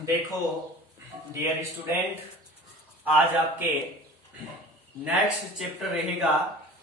देखो dear student, आज आपके नेक्स्ट चैप्टर रहेगा।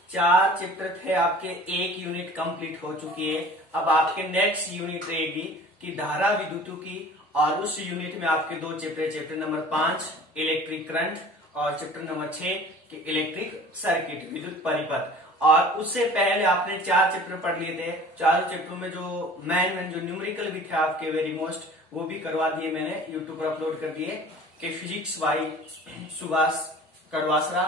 4 चैप्टर थे आपके, 1 यूनिट कंप्लीट हो चुकी है। अब आपके नेक्स्ट यूनिट रहेगी कि धारा विद्युतों की, और उस यूनिट में आपके 2 chapter, chapter number 5 electric current और चैप्टर नंबर 6 कि इलेक्ट्रिक सर्किट विद्युत परिपथ। और उससे पहले आपने 4 चैप्टर पढ़ लिए थे। 4 चैप्टरों में जो मेन जो न्यूमेरिकल भी थे आपके वेरी मोस्ट, वो भी करवा दिए मैंने, यूट्यूब पर अपलोड कर दिए कि फिजिक्स बाई सुभाष कड़वासरा।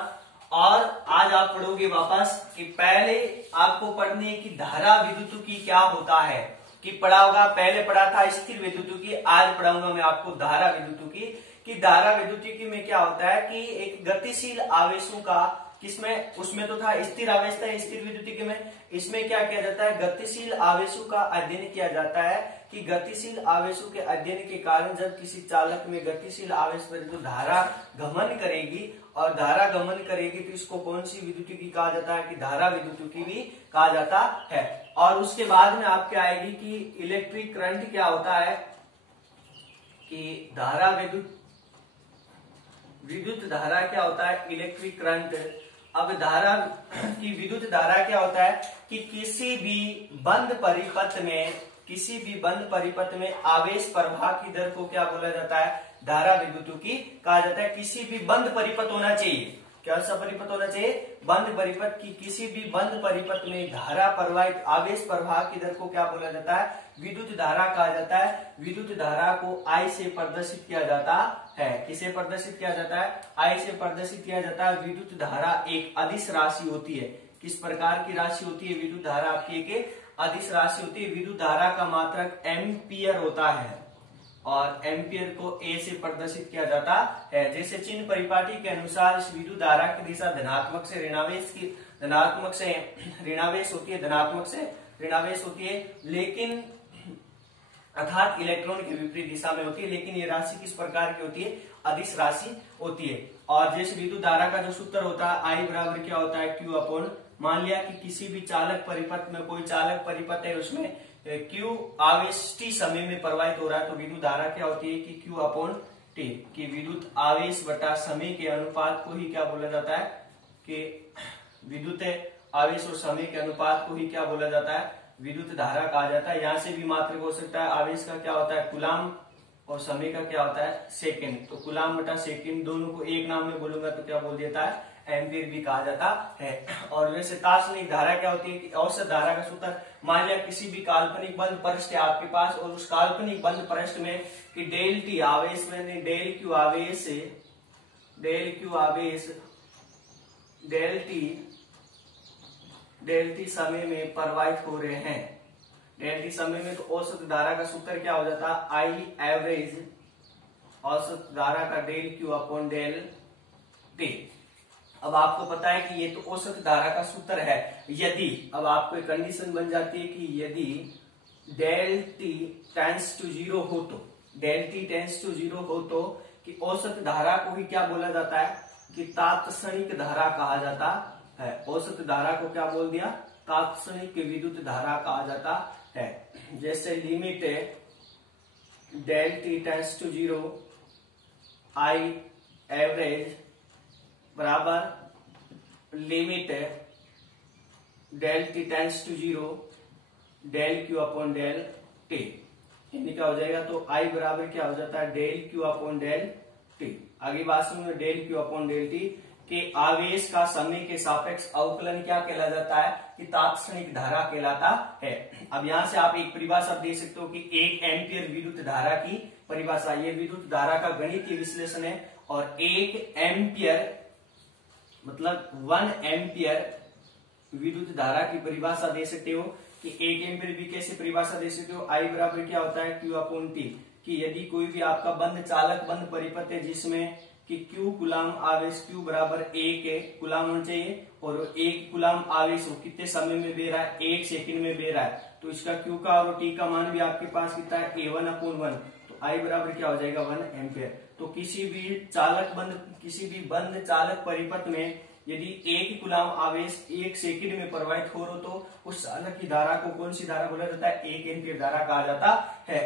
और आज आप पढ़ोगे वापस कि पहले आपको पढ़ने की धारा विद्युतों की क्या होता है, कि पढ़ा होगा, पहले पढ़ा था स्थिर विद्युतों की, आज पढ़ाऊंगा मैं आपको धारा विद्युतों की। कि धारा विद्युतों की में क्या होता है कि एक गतिशील आवेशों का, किसमें, उसमें तो था स्थिर आवेश था स्थिर विद्युतिकी में, इसमें क्या किया जाता है, गतिशील आवेशों का अध्ययन किया जाता है। कि गतिशील आवेशों के अध्ययन के कारण जब किसी चालक में गतिशील आवेश पर जो धारा गमन करेगी और धारा गमन करेगी तो इसको कौन सी विद्युतिकी कहा जाता है, कि धारा विद्युतिकी भी कहा जाता है। और उसके बाद में आपके आएगी कि इलेक्ट्रिक करंट क्या होता है, कि धारा विद्युत धारा क्या होता है, इलेक्ट्रिक करंट। अब धारा की विद्युत धारा क्या होता है कि किसी भी बंद परिपथ में आवेश प्रवाह की दर को क्या बोला जाता है, धारा विद्युतिकी कहा जाता है। किसी भी बंद परिपथ होना चाहिए, क्या सा परिपथ होना चाहिए, बंद परिपथ की, किसी भी बंद परिपथ में धारा प्रवाहित आवेश प्रवाह की दर को क्या बोला जाता है, विद्युत धारा कहा जाता है। विद्युत धारा को I से प्रदर्शित किया जाता है। किसे प्रदर्शित किया जाता है, I से प्रदर्शित किया जाता है। विद्युत धारा एक अदिश राशि होती है। किस प्रकार की राशि होती है, विद्युत धारा आपकी एक अदिश राशि होती है। विद्युत धारा का मात्रक एम्पियर होता है और एम्पियर को A से प्रदर्शित किया जाता है। जैसे चिन्ह परिपाटी के अनुसार इस विद्युत धारा की दिशा धनात्मक से ऋणावेश होती है, लेकिन अर्थात इलेक्ट्रॉन की विपरीत दिशा में होती है। लेकिन ये राशि किस प्रकार की होती है, अदिश राशि होती है। और जैसे विद्युत धारा का जो सूत्र होता है, I बराबर क्या होता है, Q अपॉन, मान लिया कि किसी भी चालक परिपथ में, कोई चालक परिपथ है, उसमें Q आवेश T समय में प्रवाहित हो रहा है, तो विद्युत धारा क्या होती है कि Q अपॉन T, कि विद्युत आवेश बटा समय के अनुपात को ही क्या बोला जाता है, कि विद्युत आवेश और समय के अनुपात को ही क्या बोला जाता है, विद्युत धारा कहा जाता है। यहां से भी मात्रक हो सकता है, आवेश का क्या होता है कूलाम और समय का क्या होता है सेकंड, तो कूलाम बटा सेकंड, दोनों को एक नाम में बोलूंगा तो क्या बोल देता है, एम्पियर भी कहा जाता है। और वैसे तात्क्षणिक धारा क्या होती है कि औसत धारा का सूत्र, मान लिया किसी भी काल्पनिक बंद पृष्ठ है आपके पास, और उस काल्पनिक बंद पृष्ठ में कि डेल टी आवेश में डेल क्यू आवेश डेल टी समय में प्रवाहित हो रहे हैं। डेल टी समय में तो औसत धारा का सूत्र क्या हो जाता है, आई एवरेज औसत धारा का del Q upon del T. अब आपको पता है कि ये तो औसत धारा का सूत्र है। यदि अब आपको एक कंडीशन बन जाती है कि यदि del T tends to zero हो तो कि औसत धारा को ही क्या बोला जाता है, कि तात्क्षणिक धारा कहा जाता है। औसत धारा को क्या बोल दिया, तात्क्षणिक विद्युत धारा कहा जाता है। जैसे limit del T tends to zero, I average बराबर limit del T tends to zero del Q upon del T, यानी क्या हो जाएगा, तो आई बराबर क्या हो जाता है, del Q upon del T. आगे बात सुनिए, del Q upon del T के आवेश का समय के सापेक्ष अवकलन क्या कहला जाता है, कि तात्क्षणिक धारा कहलाता है। अब यहां से आप एक परिभाषा दे सकते हो कि 1 एम्पियर विद्युत धारा की परिभाषा, ये विद्युत धारा का गणितीय विश्लेषण है। और 1 एम्पियर मतलब 1 एम्पियर विद्युत धारा की परिभाषा दे सकते हो कि 1 एम्पियर भी कैसे परिभाषा दे सकते हो, आई बराबर क्या होता है, Q अपॉन टी, कि यदि कोई भी आपका बंद परिपथ है जिसमें कि Q कूलाम आवेश, Q बराबर 1 कूलाम होना चाहिए, और 1 कूलाम आवेश हो कितने समय में बह रहा है, 1 सेकंड में बह रहा है, तो इसका Q का और T का मान भी आपके पास कितना है, A1 अपॉन 1, तो I बराबर क्या हो जाएगा, 1 एम्पियर। तो किसी भी बंद चालक परिपथ में यदि 1 कूलाम आवेश 1 सेकंड में प्रवाहित हो रहा तो उस चालक की धारा को कौन सी धारा बोला जाता है? 1 एम्पीयर धारा कहा जाता है।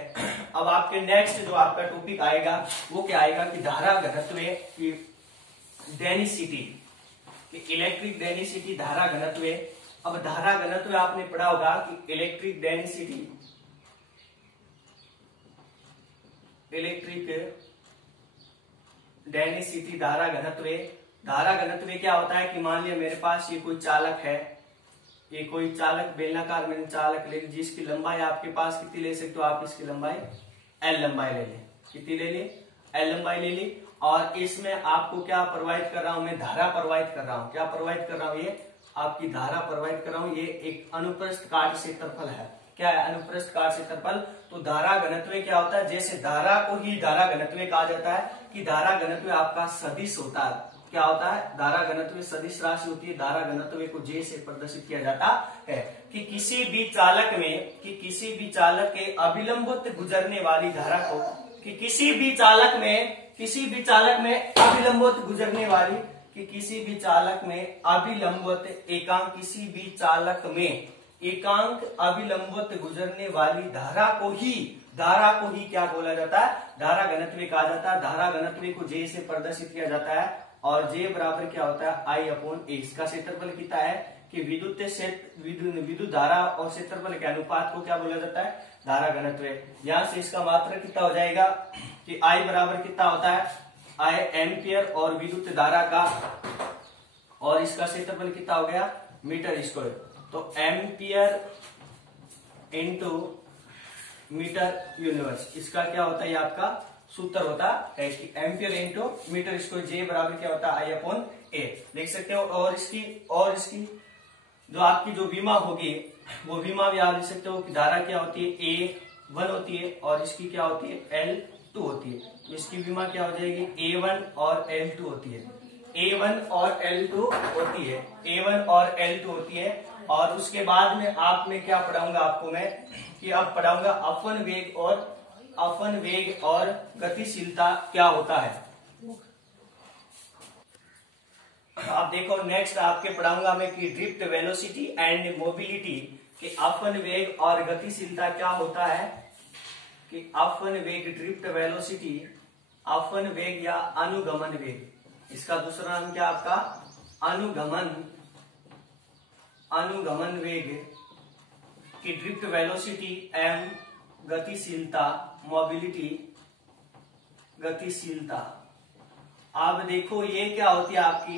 अब आपके नेक्स्ट जो आपका टॉपिक आएगा वो क्या आएगा कि धारा घनत्व की डेंसिटी, इलेक्ट्रिक डेंसिटी, धारा घनत्व। अब धारा घनत्व आपने पढ़ा होगा कि इलेक्ट्रिक डेंसिटी, धारा घनत्व। धारा घनत्व क्या होता है कि मान लिया मेरे पास ये कोई चालक है, ये कोई चालक बेलनाकार मैंने चालक ले ली, जिसकी लंबाई आपके पास कितनी ले सकते हो आप? इसकी लंबाई L लंबाई ले लें। कितनी ले ली? L लंबाई ले ली। और इसमें आपको क्या प्रवाहित कर रहा हूं मैं? धारा प्रवाहित कर रहा हूं। क्या प्रवाहित कर रहा हूं? ये आपकी धारा प्रवाहित कर रहा हूं। ये एक अनुप्रस्थ काट क्षेत्रफल है। क्या है? अनुप्रस्थ काट क्षेत्रफल। तो धारा घनत्व क्या होता है? जैसे धारा को ही धारा घनत्व कहा जाता है कि धारा घनत्व आपका सदिश होता है। क्या होता है? धारा घनत्व सदिश राशि होती है। धारा घनत्व को J से प्रदर्शित किया जाता है कि किसी भी चालक में, कि किसी भी चालक के अभिलंबित गुजरने वाली धारा को, कि किसी भी चालक में अभिलंबित गुजरने वाली, कि किसी भी चालक में अभिलंबित एकांक, किसी भी चालक में एकांक अभिलंबित गुजरने वाली धारा को ही क्या बोला जाता है? धारा घनत्व कहा जाता है। धारा घनत्व को J से प्रदर्शित किया जाता है और J बराबर क्या होता है? I/A। इसका क्षेत्रफल कितना है कि विद्युत धारा और क्षेत्रफल के अनुपात को क्या बोला जाता है? धारा घनत्व। यहां से इसका मात्रा कितना हो जाएगा कि I बराबर कितना होता है? I एम्पियर और विद्युत धारा का, और इसका क्षेत्रफल कितना हो गया? Metre square. तो एम्पियर इंटू मीटर यूनिवर्स, इसका क्या होता है? आपका सूत्र होता है कि ampere into metre square. J बराबर क्या होता है? I/A। देख सकते हो। और इसकी जो आपकी जो विमा होगी वो विमा भी आप लिख सकते हो कि धारा क्या होती है? A1 होती है और इसकी क्या होती है? L2 होती है। तो इसकी विमा क्या हो जाएगी? A1 और L2 होती है। A1 और L2 होती है। A1 और L2 होती है। और उसके बाद में आपने क्या पढ़ाऊंगा आपको मैं कि अब पढ़ाऊंगा अपवन वेग और गतिशीलता क्या होता है। अब देखो नेक्स्ट आपके पढ़ाऊंगा मैं कि ड्रिफ्ट वेलोसिटी एंड मोबिलिटी, कि अपवन वेग और गतिशीलता क्या होता है। कि अपवन वेग, ड्रिफ्ट वेलोसिटी, अपवन वेग या अनुगमन वेग, इसका दूसरा नाम क्या आपका? अनुगमन वेग, की ड्रिफ्ट वेलोसिटी एम गतिशीलता, मोबिलिटी गतिशीलता। आप देखो ये क्या होती है आपकी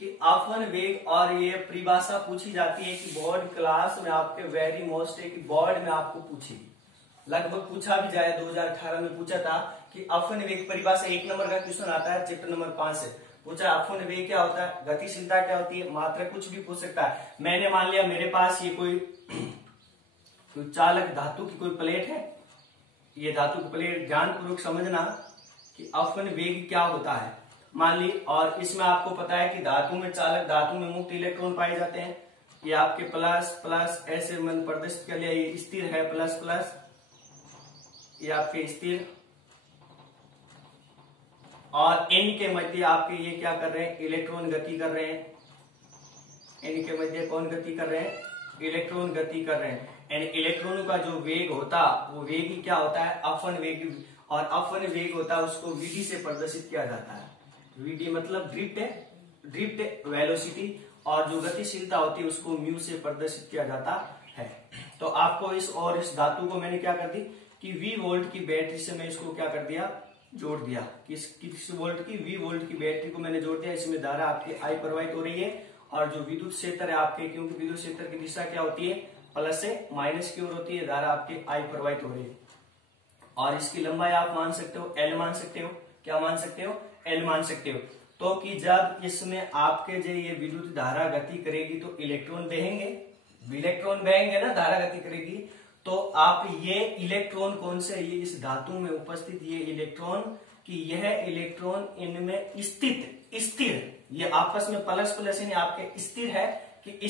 कि अपवन वेग, और ये परिभाषा पूछी जाती है कि बोर्ड क्लास में आपके वेरी मोस्ट है कि बोर्ड में आपको पूछी, लगभग पूछा भी जाए, 2018 में पूछा था कि अपवन वेग परिभाषा 1 नंबर का क्वेश्चन आता है चैप्टर नंबर 5 से। पूछा अपवन वेग क्या होता है, गतिशीलता क्या होती है, मात्रा कुछ भी पूछ सकता है। मैंने मान लिया मेरे पास ये कोई चालक धातु की कोई प्लेट है, ये धातु की प्लेट, ध्यानपूर्वक समझना कि अपवन वेग क्या होता है मान ली। और इसमें आपको पता है कि धातु में चालक, धातु में मुक्त इलेक्ट्रॉन पाए जाते हैं। ये आपके प्लस प्लस ऐसे मन प्रदर्शित कर लिया, ये स्थिर है प्लस प्लस, ये आपके स्थिर, और इनके मध्य आपके ये क्या कर रहे हैं, इलेक्ट्रॉन गति कर रहे हैं। इनके मध्य कौन गति कर रहे हैं, इलेक्ट्रॉन गति कर रहे हैं। यानी इलेक्ट्रॉनों का जो वेग होता वो वेग ही क्या होता है, अपवन वेग, और अपवन वेग होता है उसको वीडी से प्रदर्शित किया जाता है। वीडी मतलब ड्रिफ्ट वेलोसिटी, और जो गतिशीलता होती है उसको म्यू से प्रदर्शित किया जाता है। तो आपको इस धातु को मैंने क्या कर दी कि V वोल्ट की बैटरी से मैं इसको क्या कर दिया, जोड़ दिया। किस वोल्ट की, V वोल्ट की बैटरी को मैंने जोड़ दिया। इसमें धारा आपकी I प्रवाहित हो रही है, और जो विद्युत क्षेत्र है आपके, क्योंकि विद्युत क्षेत्र की दिशा क्या होती है, प्लस से माइनस की ओर होती है, धारा आपकी I प्रवाहित हो रही है। और इसकी लंबाई आप मान सकते हो L मान सकते हो, क्या मान सकते हो, L मान सकते हो। तो कि जब इसमें आपके जो ये विद्युत धारा गति करेगी तो इलेक्ट्रॉन बहेंगे ना, धारा गति करेगी। तो आप ये इलेक्ट्रॉन कौन से, ये इस धातु में उपस्थित ये इलेक्ट्रॉन, कि यह इलेक्ट्रॉन इनमें स्थिर, ये आपस में प्लस प्लस यानी आपके स्थिर है, कि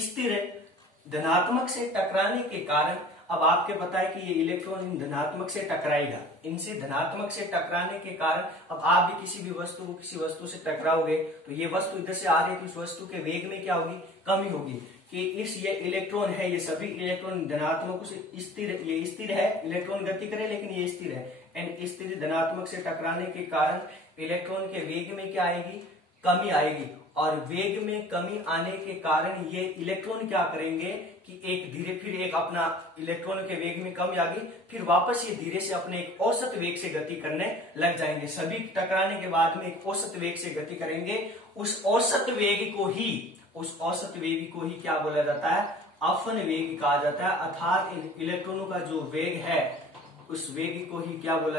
स्थिर धनात्मक से टकराने के कारण अब आपके पता है कि ये इलेक्ट्रॉन इन धनात्मक से टकराएगा, इनसे धनात्मक से टकराने के कारण अब आप भी किसी भी वस्तु को किसी वस्तु से टकराओगे तो ये वस्तु इधर से आ रही है तो इस वस्तु के वेग में क्या होगी, कमी होगी। कि ये इलेक्ट्रॉन है, ये सभी इलेक्ट्रॉन धनात्मक से स्थिर, ये स्थिर है, इलेक्ट्रॉन गति करे लेकिन ये स्थिर है, एंड स्थिर धनात्मक से टकराने के कारण इलेक्ट्रॉन के वेग में क्या आएगी, कमी आएगी। और वेग में कमी आने के कारण ये इलेक्ट्रॉन क्या करेंगे कि एक धीरे फिर एक अपना इलेक्ट्रॉन के वेग में कमी आ गई, फिर वापस ये धीरे से अपने एक औसत वेग से गति करने लग जाएंगे। सभी टकराने के बाद में एक औसत वेग से गति करेंगे। उस औसत वेग को ही क्या बोला जाता है, अपवन वेग कहा जाता है। अर्थात इन इलेक्ट्रॉनों का जो वेग है उस वेग को ही क्या बोला